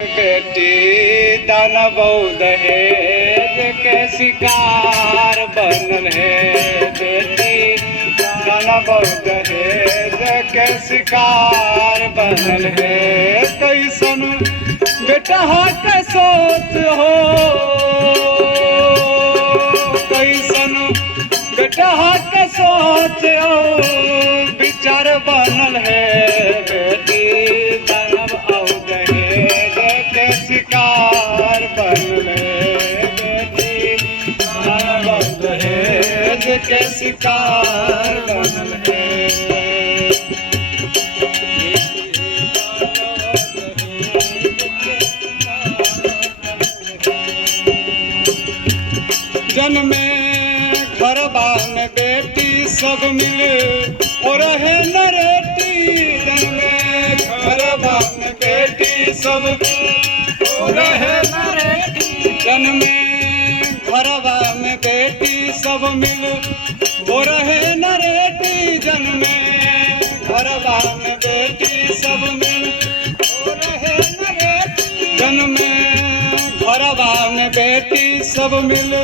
बेटी दानव दहेज के शिकार बनल है। बेटी दानव दहेज के शिकार बनल है। कैसन बेटा के सोच हो, कैसन बेटा के सोच हो विचार बनल है। बेटी दानव दहेज के शिकार बनल है। बेटी दानव दहेज के शिकार बनल है। जन्मे घरबा में बेटी सब मिले और रहे नरेटी। जन्मे घरबा में बेटी सब और रहे नरेटी। जन्मे घरबा में बेटी सब मिल वो रहे नरेटी। जन्मे घरबा में बेटी सब मिल वो रहे नरेटी। जन्मे घरबा में बेटी सब मिल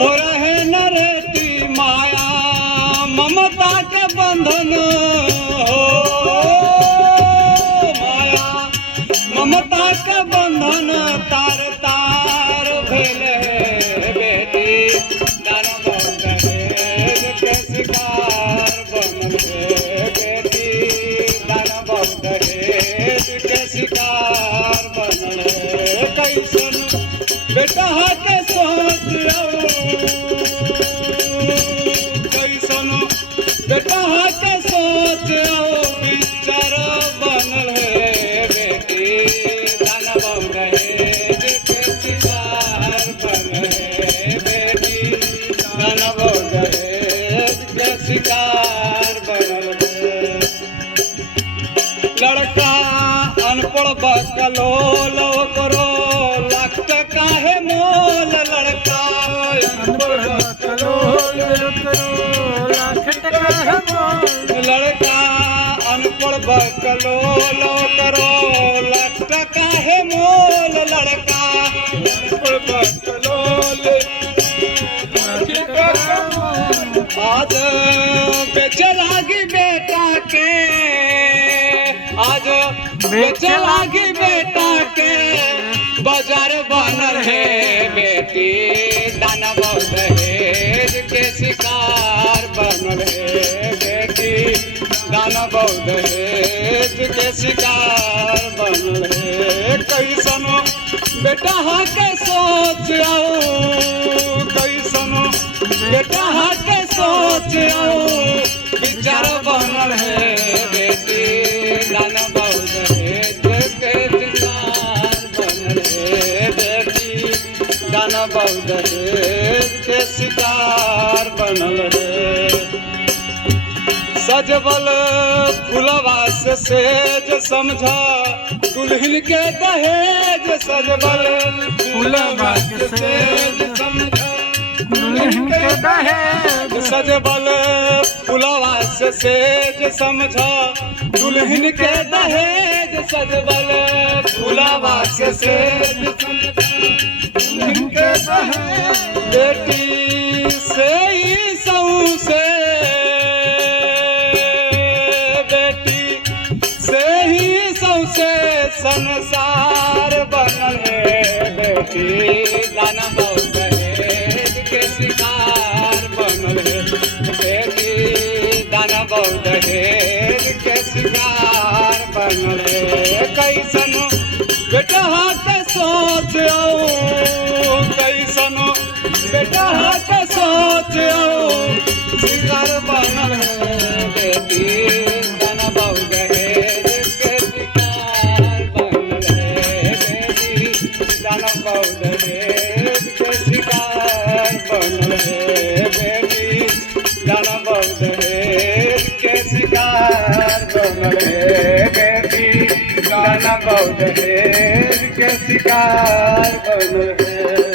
हो रहे नरेटी। माया ममता के बंधन हो, माया ममता के बंधन तार तार भेल है। बेटी दानव दहेज के शिकार बनल है। बेटी दानव दहेज के शिकार बनल है। कैसन बेटा के सोच कैसन बेटा के सोच विचार बनल है। बेटी दानव दहेज के शिकार बनल है। बेटी दानव दहेज के शिकार बनल है। लड़का अनपढ़ बकलोल करो लाख टका है मोल। लड़का अनपढ़ बकलोल करो लाख टका है मोल। लड़का अनपढ़ बकलोल करो लाख टका है मोल। लड़का अनपढ़ बकलोल लाख टका है मोल। आज बेचे लागी बेटा के, आज बेचे लागी बेटा के बाजार बनल है। बेटी दानव दहेज के शिकार बनल है। बेटी दानव दहेज के शिकार बनल है। कैसन बेटा के सोच आओ, कैसन बेटा के सोच आओ विचार बनल है। बेटी दानव दहेज के शिकार बनल है। बेटी दानव दहेज के शिकार बनल है। सजबल फुलवा से सेज समझा दुल्हन के दहेज। सजबल फुलवा से सेज समझा दुल्हन के दहेज। सजबल फुलवा से सेज समझा दुल्हन के दहेज। सजबल फुलवा से सेज समझा दुल्हन के दहेज। बेटी से ही सऊ से, बेटी से ही सऊ से संसार बनल है। बेटी दानव दहेज के शिकार बनल है। बेटी दानव दहेज के शिकार बनल है। कैसन बेटा के सोच आओ, कैसन बेटा के सोच आओ शिकार बनल है। बेटी दानव दहेज के शिकार बनल है। बेटी दानव दहेज के शिकार बनल है। बेटी दानव दहेज के शिकार बनल है। बेटी दानव दहेज के शिकार बनल है।